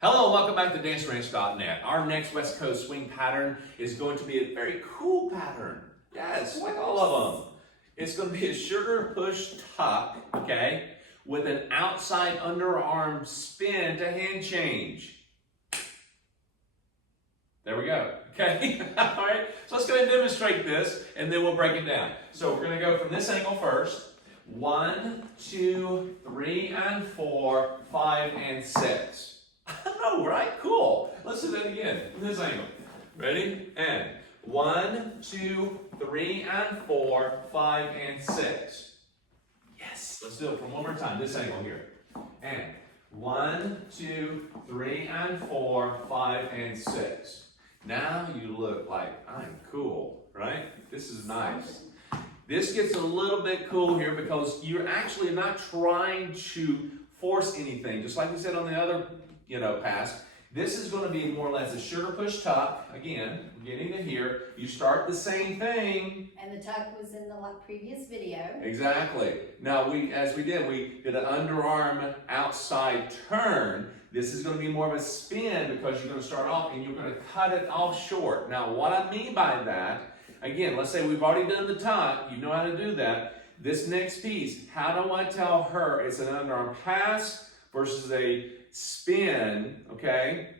Hello, welcome back to DanceRanch.net. Our next West Coast swing pattern is going to be a very cool pattern. Yes, like all of them. It's going to be a sugar push tuck, okay, with an outside underarm spin to hand change. There we go, okay? All right, so let's go ahead and demonstrate this, and then we'll break it down. So we're going to go from this angle first. 1, 2, 3, and 4, 5, and 6. I know, right? Cool. Let's do that again from this angle. Ready? And 1, 2, 3, and 4, 5, and 6. Yes. Let's do it from one more time. This angle here. And 1, 2, 3, and 4, 5, and 6. Now you look like I'm cool, right? This is nice. This gets a little bit cool here because you're actually not trying to force anything. Just like we said on the other pass, this is going to be more or less a sugar push tuck. Again, getting to here, you start the same thing. And the tuck was in the previous video. Exactly. Now, we did an underarm outside turn. This is going to be more of a spin because you're going to start off and you're going to cut it off short. Now, what I mean by that, again, let's say we've already done the tuck. You know how to do that. This next piece, how do I tell her it's an underarm pass versus a spin, okay?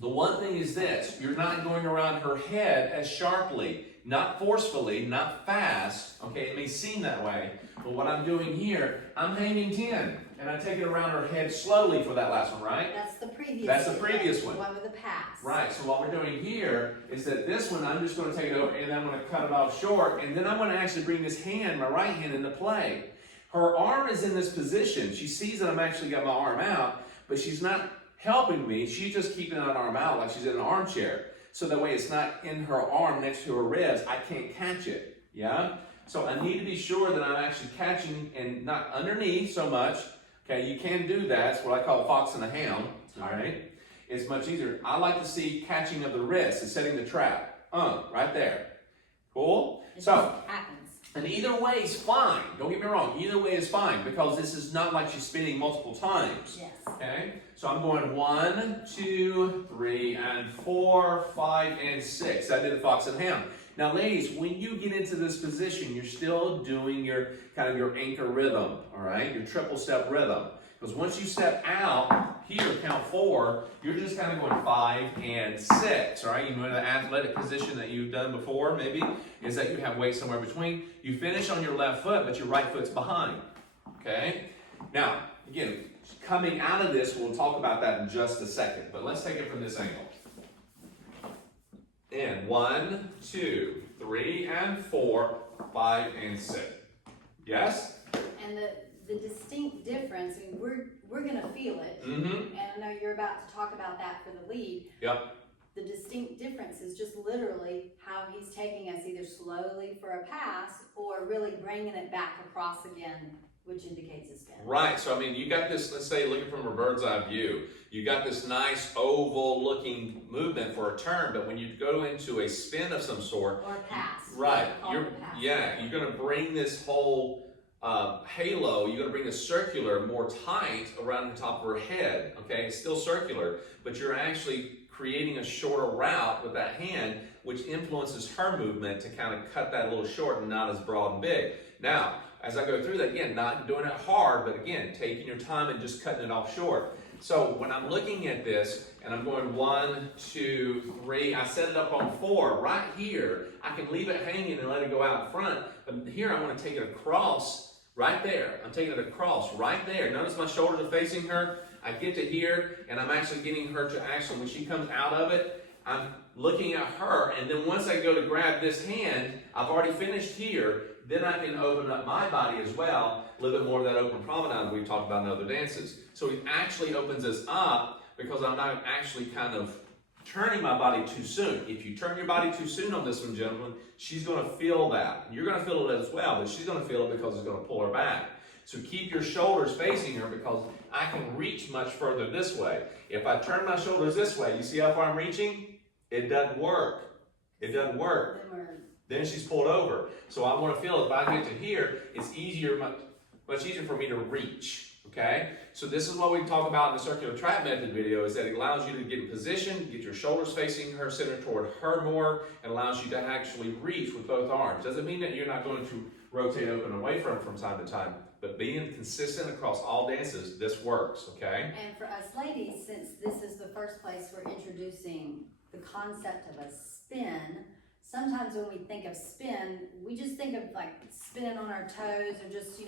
The one thing is this, you're not going around her head as sharply, not forcefully, not fast, okay? It may seem that way, but what I'm doing here, I'm hanging 10, and I take it around her head slowly for that last one, right? That's the previous one. That's the previous one. The one with the pass. Right, so what we're doing here is that this one, I'm just going to take it over, and I'm going to cut it off short, and then I'm going to actually bring this hand, my right hand, into play. Her arm is in this position. She sees that I'm actually got my arm out, but she's not helping me. She's just keeping that arm out like she's in an armchair. So that way it's not in her arm next to her ribs. I can't catch it, yeah? So I need to be sure that I'm actually catching and not underneath so much. Okay, you can do that. It's what I call a fox and a hound, all right? It's much easier. I like to see catching of the wrist and setting the trap. Right there. Cool? It So, just happens. and either way is fine. Don't get me wrong. Either way is fine because this is not like she's spinning multiple times. Yes. Okay? So I'm going 1, 2, 3, and 4, 5, and 6. I did the fox and hound. Now, ladies, when you get into this position, you're still doing your kind of your anchor rhythm, all right? Your triple step rhythm. Because once you step out here, count 4, you're just kind of going 5 and 6, all right? You know the athletic position that you've done before, maybe, is that you have weight somewhere between. You finish on your left foot, but your right foot's behind, okay? Now, again, coming out of this, we'll talk about that in just a second, but let's take it from this angle. And 1, 2, 3, and 4, 5, and 6. Yes? And the distinct difference, I mean, we're going to feel it. Mm-hmm. And I know you're about to talk about that for the lead. Yep. The distinct difference is just literally how he's taking us either slowly for a pass or really bringing it back across again, which indicates a spin. Right, so I mean, you got this, let's say, looking from a bird's eye view, you got this nice oval looking movement for a turn, but when you go into a spin of some sort, Or a pass. right, Call it a pass. you're going to bring this whole halo, you're going to bring the circular more tight around the top of her head, okay? It's still circular, but you're actually creating a shorter route with that hand, which influences her movement to kind of cut that a little short and not as broad and big. Now, as I go through that, again, not doing it hard, but again, taking your time and just cutting it off short. So when I'm looking at this, and I'm going 1, 2, 3, I set it up on 4. Right here, I can leave it hanging and let it go out in front, but here I want to take it across right there. I'm taking it across right there. Notice my shoulders are facing her. I get to here, and I'm actually getting her to actually, when she comes out of it, I'm looking at her, and then once I go to grab this hand, I've already finished here, then I can open up my body as well, a little bit more of that open promenade we've talked about in other dances. So it actually opens us up because I'm not actually kind of turning my body too soon. If you turn your body too soon on this one, gentlemen, she's going to feel that. You're going to feel it as well, but she's going to feel it because it's going to pull her back. So keep your shoulders facing her because I can reach much further this way. If I turn my shoulders this way, you see how far I'm reaching? It doesn't work. It doesn't work. Then she's pulled over. So I want to feel if I get to here, it's easier, much easier for me to reach. Okay, so this is what we talk about in the circular trap method video, is that it allows you to get in position, get your shoulders facing her center toward her more, and allows you to actually reach with both arms. Doesn't mean that you're not going to rotate open away from time to time, but being consistent across all dances, this works, okay? And for us ladies, since this is the first place we're introducing the concept of a spin, sometimes when we think of spin, we just think of like spinning on our toes or just,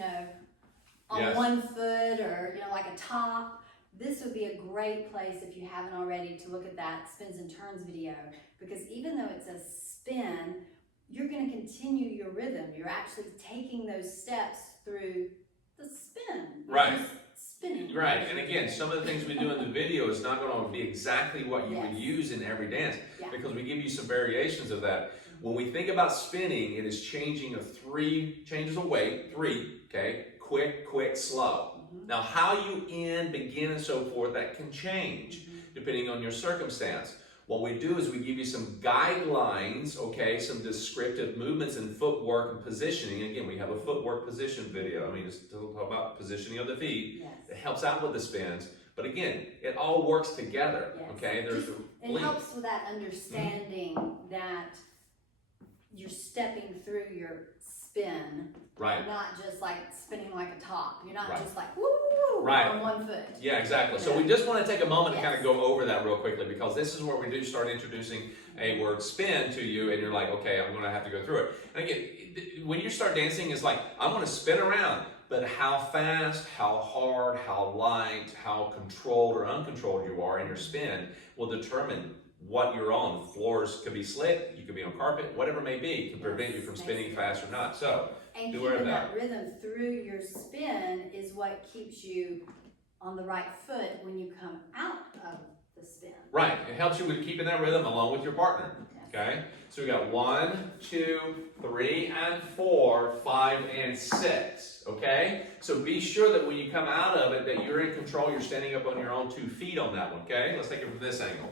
on Yes. one foot or, like a top. This would be a great place, if you haven't already, to look at that spins and turns video, because even though it's a spin, you're going to continue your rhythm. You're actually taking those steps through the spin. You're Right. just spinning. Right, and again, some of the things we do in the video is not going to be exactly what you would Yes. use in every dance, Yeah. because we give you some variations of that. When we think about spinning, it is changing of three changes of weight, okay? Quick, slow. Now, how you end, begin, and so forth, that can change depending on your circumstance. What we do is we give you some guidelines, okay, some descriptive movements and footwork and positioning. Again, we have a footwork position video. I mean, it's talk about positioning of the feet. Yes. It helps out with the spins. But again, it all works together, Yes. okay? There's a It link. helps with that understanding that you're stepping through your spin, Right. not just like spinning like a top. You're not Right. just like woo Right. on one foot. Yeah, exactly. So we just want to take a moment to Yes. kind of go over that real quickly, because this is where we do start introducing a word spin to you, and you're like, okay, I'm going to have to go through it. And again, when you start dancing, it's like, I'm going to spin around, but how fast, how hard, how light, how controlled or uncontrolled you are in your spin will determine what you're on. Floors could be slick, you could be on carpet, whatever it may be, can prevent you from spinning fast or not. So, And be aware of keeping that. that rhythm through your spin is what keeps you on the right foot when you come out of the spin. right, it helps you with keeping that rhythm along with your partner. Okay, so we got 1, 2, 3, and 4, 5, and 6. Okay, so be sure that when you come out of it, that you're in control. You're standing up on your own 2 feet on that one. Okay, let's take it from this angle.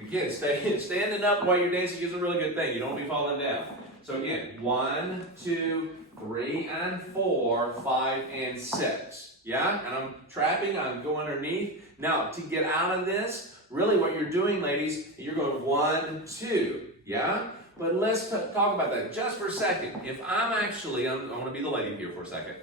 Again, standing up while you're dancing is a really good thing. You don't want to be falling down. So again, 1, 2, 3, and 4, 5, and 6. Yeah, and I'm trapping. I'm going underneath. Now to get out of this, really what you're doing, ladies, you're going 1, 2. Yeah? But let's talk about that just for a second. If I'm going to be the lady here for a second.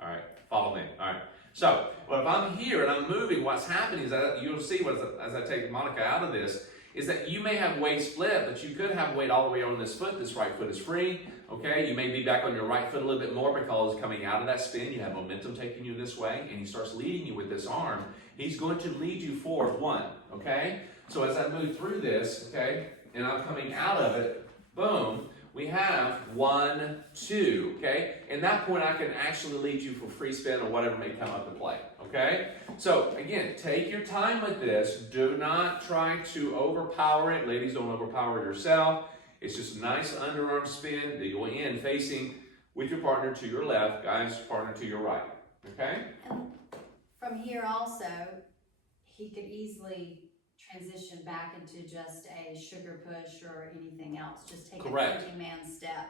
All right, follow me. All right. So, but if I'm here and I'm moving, what's happening is that you'll see as I take Monica out of this, is that you may have weight split, but you could have weight all the way on this foot. This right foot is free. Okay, you may be back on your right foot a little bit more, because coming out of that spin, you have momentum taking you this way, and he starts leading you with this arm. He's going to lead you forward 1. Okay, so as I move through this, okay, and I'm coming out of it, boom, we have 1, 2, okay? And that point, I can actually lead you for free spin or whatever may come up to play, okay? So, again, take your time with this. Do not try to overpower it. Ladies, don't overpower it yourself. It's just a nice underarm spin that you'll end facing with your partner to your left, guys, partner to your right, okay? And from here also, he could easily transition back into just a sugar push or anything else. Just take Correct. a 13-man step.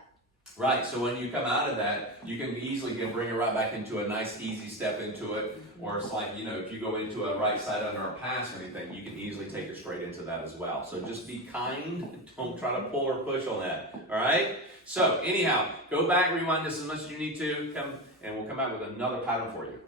Right, so when you come out of that, you can easily bring it right back into a nice, easy step into it. Or it's like, if you go into a right side under a pass or anything, you can easily take it straight into that as well. So just be kind. Don't try to pull or push on that. All right? So anyhow, go back, rewind this as much as you need to, and we'll come back with another pattern for you.